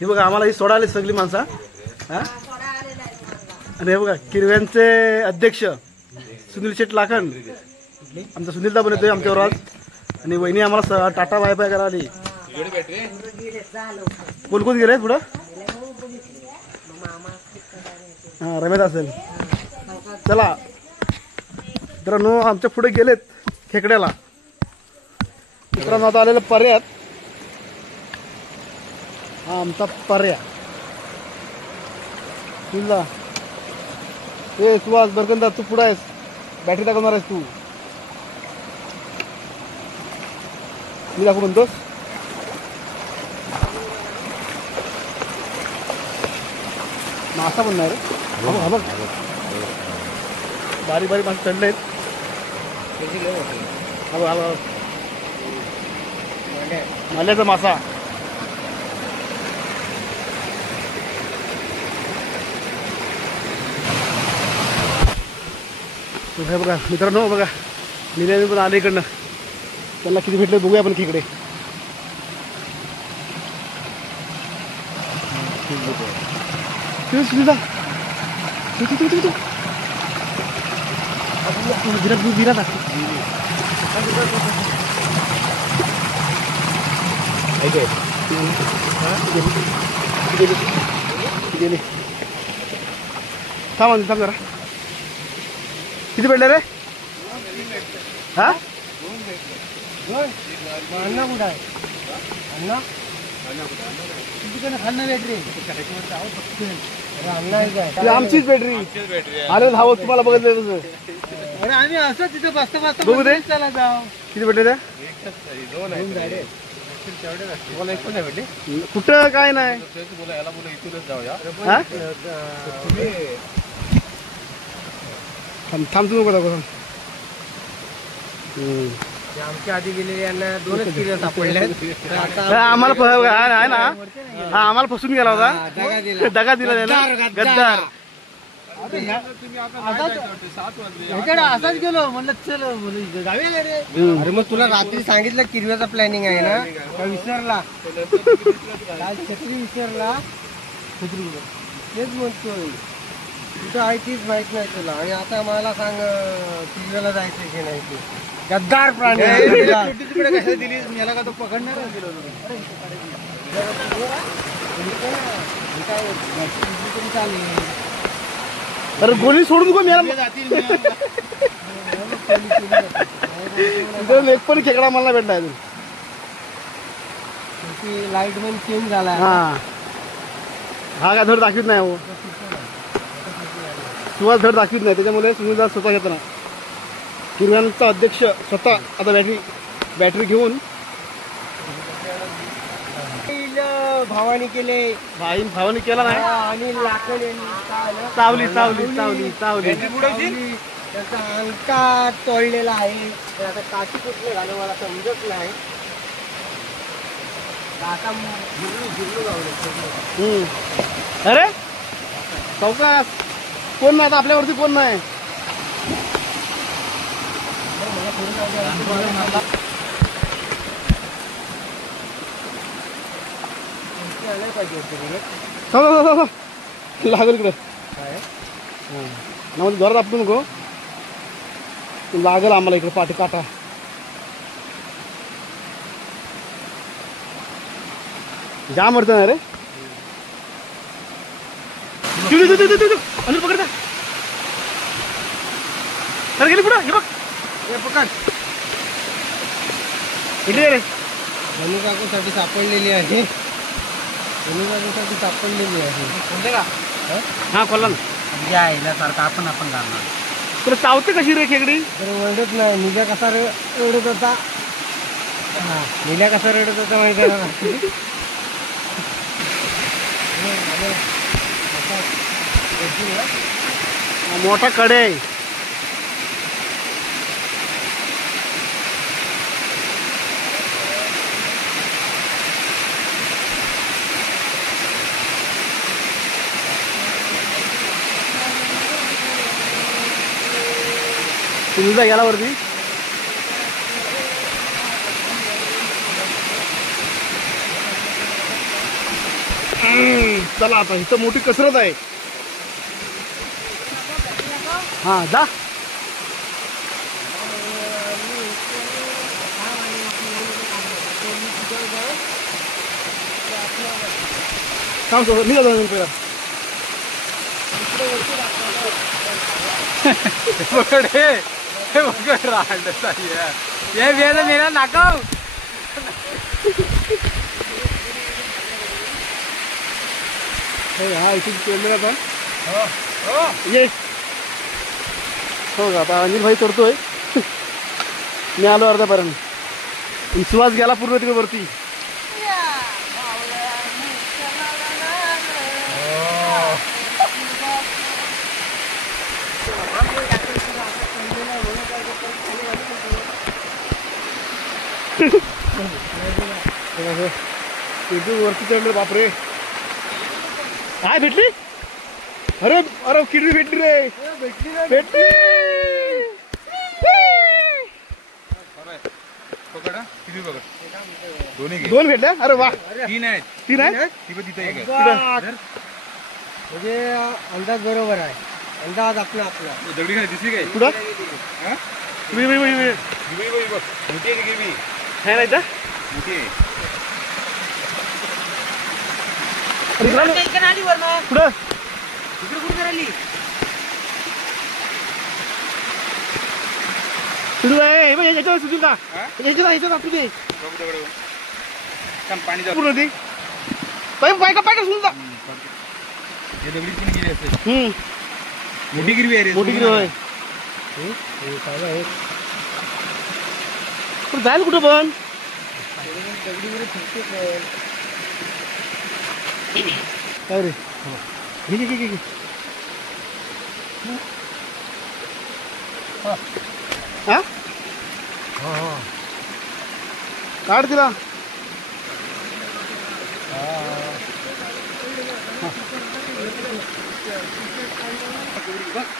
हे बघा आम्हाला ही सोडायला सगळी माणसं हा. आणि हे बघा किरव्यांचे अध्यक्ष सुनील शेठ लाखन, आमचा सुनील दा बनवतोय आमच्यावर आज. आणि वहिनी आम्हाला टाटा बाय बाय करायला आली. कोण कोण गेले पुढं? हा रमेश असेल. चला मित्रांनो आमच्या पुढे गेलेत खेकड्याला. मित्रांनो आता आलेलं पर्यात. हा आमचा पर्या सुनीलदा. ए सुहास बरकंदा तू पुढे आहेस, बॅटरी दाखवणार आहेस तू. मी दाखवू म्हणतोस? मासा पण नाही रे. बघ बारीक बारीक मासे चढले आहेत. माल्याचा मासा. हे बघा मित्रांनो, बघा निलेने पण आले इकडनं. त्यांना किती भेटले बघूया आपण खेकडे. सुनीता विराट गेली. थांब जरा. किती भेटले रे? हा अण्णा कुठं आहे? अण्णा खाल्लं बॅटरी आमचीच बॅटरी आले धावत तुम्हाला बघितलं तसं. अरे आम्ही असं तिथं बसता बसता बघू दे. चला जाऊ. किती भेटले रे? कुठं काय नाही. थांब तू नको. आमच्या आधी गेलेले यांना 2च किलो सापडले. आम्हाला आहे ना, हा आम्हाला फसून गेला होता. दगा दिला त्याला गद्दार. असाच गेलो म्हणलं चल जाऊया रे. अरे मग तुला रात्री सांगितलं किरव्याचा प्लॅनिंग आहे ना, का विसरला? छत्री विसरला. तेच म्हणतोय कुठं आहे तीच माहित नाही तुला. आणि आता मला सांग किरव्याला जायचं की नाही ते गद्दार प्राणी. कशा दिलीस मला का तो पकडणार? अरे गोली सोडून नको मला. एक पण खेकडा मला भेटला. लाईट मॅन चेंज झाला. हा काय धड दाखवित नाही हो. सुहास धड दाखवित नाही, त्याच्यामुळे सुनीलदा स्वतः घेताना किरव्यांचा अध्यक्ष स्वतः आता बॅटरी घेऊन भावानी केले. भावानी केला नाही. आणि चावली त्याचा अंका तोडलेला आहे. आता काठी कुठले झालं मला समजत नाही. अरे चौकास कोण नाही आता आपल्यावरती, कोण नाही. लागल इकडे ना, जोरात आपटू नको. लागल आम्हाला इकडे पाठी काटा. जाम अडचण आहे रे. पकडता तर गेली पुढं. हे बघ पकड इकडे रे. धनु काकूसाठी सापडलेली आहे. सापडलेली आहे. कोणते का? हा खोला ना. यायल्यासारखं आपण घालणार. तुला चावते कशी रे खेकडी? तर ओरडत नाही. निल्या कसा रडत होता. हा निल्या कसा रडत होता माहिती आहे ना. मोठा कडे आहे. तुम्ही गेला वरती. चला आता इथं मोठी कसरत आहे. हा जा. काम सोड मी जातो पहिला. मेरा नाकाव हा इथून कॅमेरा पण ये हो का. आता अनिल भाई चढतोय. मी आलो अर्ध्यापर्यंत. विश्वास गेला पूर्ण तिकडे वरती. वरती चढले बापरे. काय भेटली. अरे अरे किडनी भेटली रे. भेटली. दोन भेटल्या. अरे वा. तीन आहेत. म्हणजे अंदाज बरोबर आहे. अंदाज आपला दगडी काय दिसली काय कुठं है नाही तर कुठं सुरू आहे. याच्यावर सुजू का. याच्यात आपली ते पाणी पूर्ण ती पाय का सुरू जा. दगडी पण गेली असेल. मोठी गिरवी आहे रे. मोठी गिरवी आहे. जाईल कुठं पण. काय रे घे. हा काढ तिला.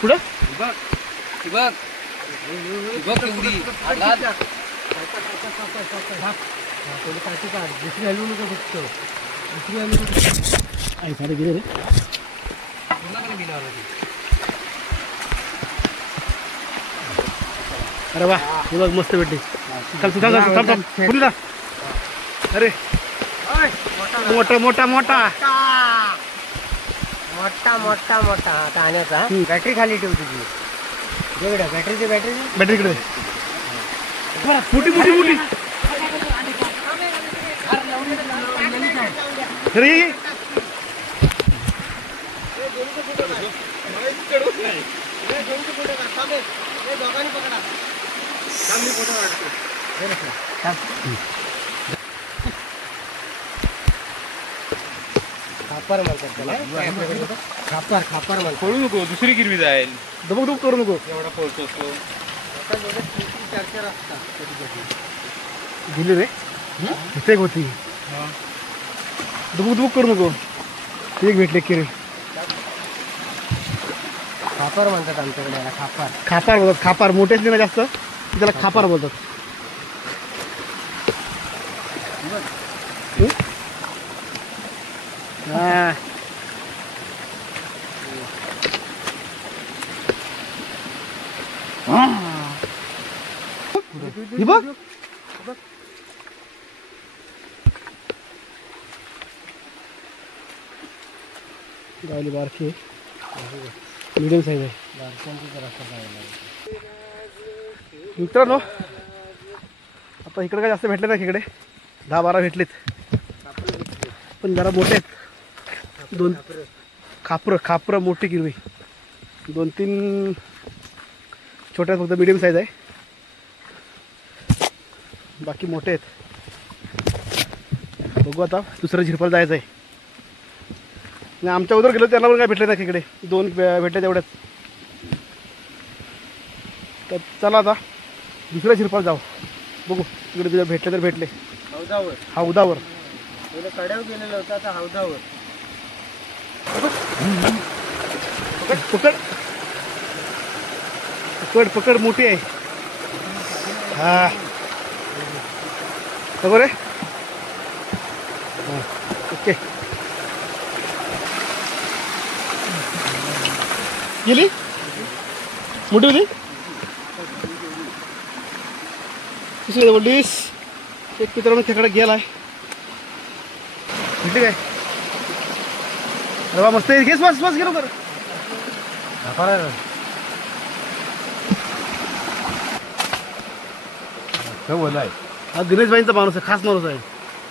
कुठं दुसरी हलवू नको फक्त. दुसरी हलवू नको. सारे गेले रे. अरे वा हे बघ मस्त भेटली. थांब. अरे मोठा मोठा मोठा मोठा मोठा मोठा ताण्याचा. बॅटरी खाली ठेव तुझी. बॅटरीची बॅटरी कडे मोठी मोठी मोठी. अरे खापर म्हणतात त्याला. खापर म्हणतात. पळू नको दुसरी गिरवी जाईल. दबक करू नको. एवढा पळतो तो. चर्चा असतात कधी कधी. दिली रे इथे एक होती. दुबुक करू नको. एक भेटले की रे. खापर म्हणतात आमच्याकडे याला. खापार बोलतात. खापार मोठे असले ना जास्त त्याला खापार बोलतात. हा बघ गावली बारकी मीडियम साईज आहे. मित्रांनो आता इकडे काय जास्त भेटले नाही. इकडे 10-12 भेटलेत पण जरा मोठे आहेत. 2 खापरं मोठी गिरवी. 2-3 छोट्या फक्त मीडियम साईज आहे. बाकी मोठे आहेत. बघू आता दुसरं झिरपाल जायचं आहे. आणि आमच्या उदर गेलो त्यांना पण काय भेटले नाही इकडे. 2 भेटले तेवढ्याच. तर चला आता दुसऱ्या झिरपाल जाऊ. बघू तिकडे तुझ्या भेटले तर भेटले. हौदावर कड्यावर गेलेला होता. आता हौदावर. पकड मोठी आहे. हा बरोबर आहे. ओके गेली मोठी होती दुसरी बोललीस. एक मित्रांनो खेकडा गेलाय भेटली काय. अरे वा मस्त घेस बस बस गेलो कर. हा दिनेश भाईंचा माणूस आहे खास माणूस आहे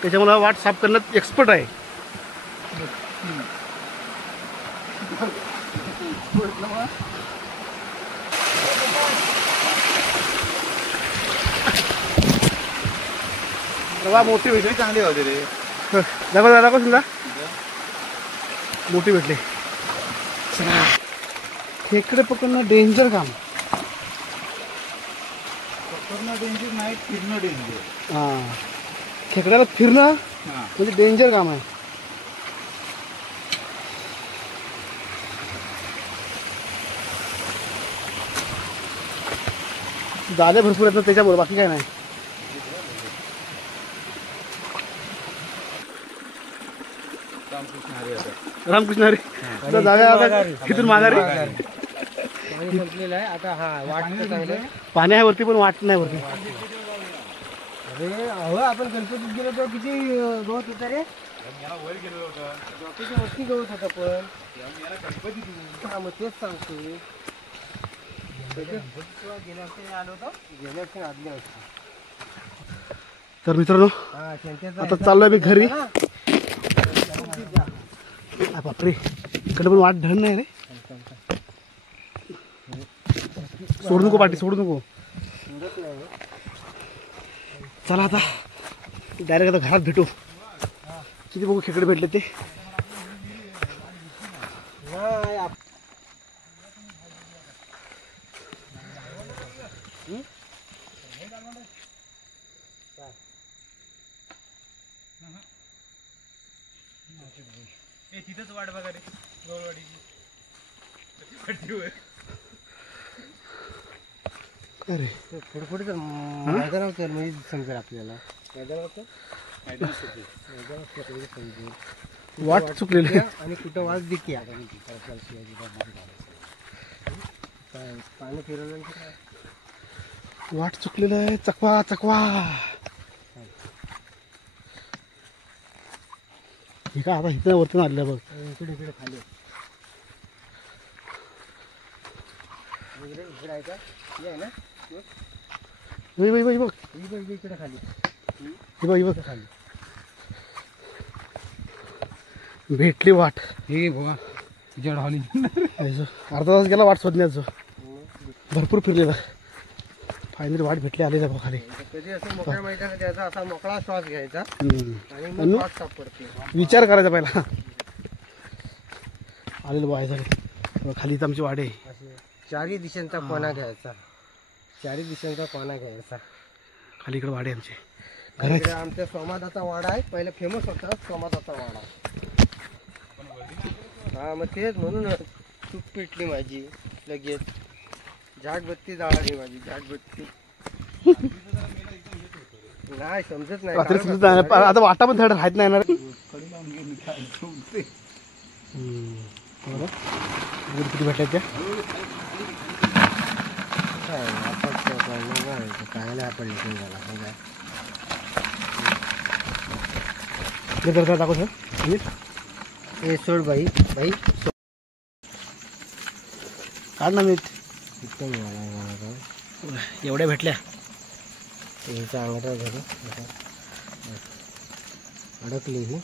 त्याच्यामुळे वाट साफ करण्यात एक्सपर्ट आहे. वा मोठी भेटली चांगली होते रे. दाखव दाखव समजा मोठी भेटली. खेकडे पकडणं डेंजर काम. डेंजर नाही फिरणं डेंजर. हां खेकड्याला फिरणं म्हणजे डेंजर काम आहे. जाले भरपूर आहेत ना त्याच्यामुळे बाकी काय नाही. रामकृष्ण हरी आता जाऊया आता इथून माघारी. संपलेलं आहे आता. हा वाट चांगलं आहे. पाणी आहे वरती पण वाट नाही वरती. अरे अहो आपण गणपतीत गेलो तेव्हा किती गवत होता रे. वर गेलो होतं. डॉक्टरच्या वरती गवत होता पण. हा मग तेच सांगतो. गेल्या वर्षी आलो होतो. गेल्या वर्षी आदल्या वर्षी. तर मित्रांनो हा त्यांच्यात आता चाललोय मी घरी. बापरे इकडे पण वाट ढण नाही रे. सोडू नको पाठी सोडू नको. चला आता डायरेक्ट आता घरात भेटू. किती बघू खेकडे भेटले ते. तिथंच वाट बघा रे गोलवाडीची. अरे पुढे पुढे तर मैदानावर तर म्हणजे समजेल आपल्याला. मैदानावर समजेल वाट चुकलेली. आणि कुठं वाज देखील पाणी फिरवल्यानंतर वाट चुकलेलं आहे. चकवा चकवा हे का आता इथं वरती आलेलं बघ. इकडे इकडे खाली इकडे आहे का हे आहे ना. बघ बघ बघ बघ इकडे खाली. हे बघ बघ खाली भेटली वाट. हे बघा जड हॉली. अर्धा तास गेला वाट शोधण्याचं. भरपूर फिरलेलं फायनली वाट भेटली. आले जा खाली. कधी असं मोकळ्या मैदानात यायचा असा मोकळा श्वास घ्यायचा आणि मग अनु? वाट सापडते. विचार करायचा पहिला. आलेलं बाय झाले खालीच आमची वाट आहे. चारही दिशांचा कोणा घ्यायचा. चारही दिशांचा कोणा घ्यायचा. खाली इकडे वाडे आमचे इकडे घरात. आमच्या सोमादाचा वाडा आहे. पहिला फेमस होता सोमादाचा वाडा. हा मग तेच म्हणून चूक पेटली माझी लगेच. झाडबत्ती जाळली माझी झाडबत्ती. नाही समजत नाही. रात्री समजत नाही. आता वाटा पण थोडं राहत नाही ना रे. किती भेटल्या त्या काय नाही आपण झाला दाखव सर. हे सोड बाई बाई काढ ना मीठ. इतकं एवढ्या भेटल्या. चांगलं घरी अडकली ही.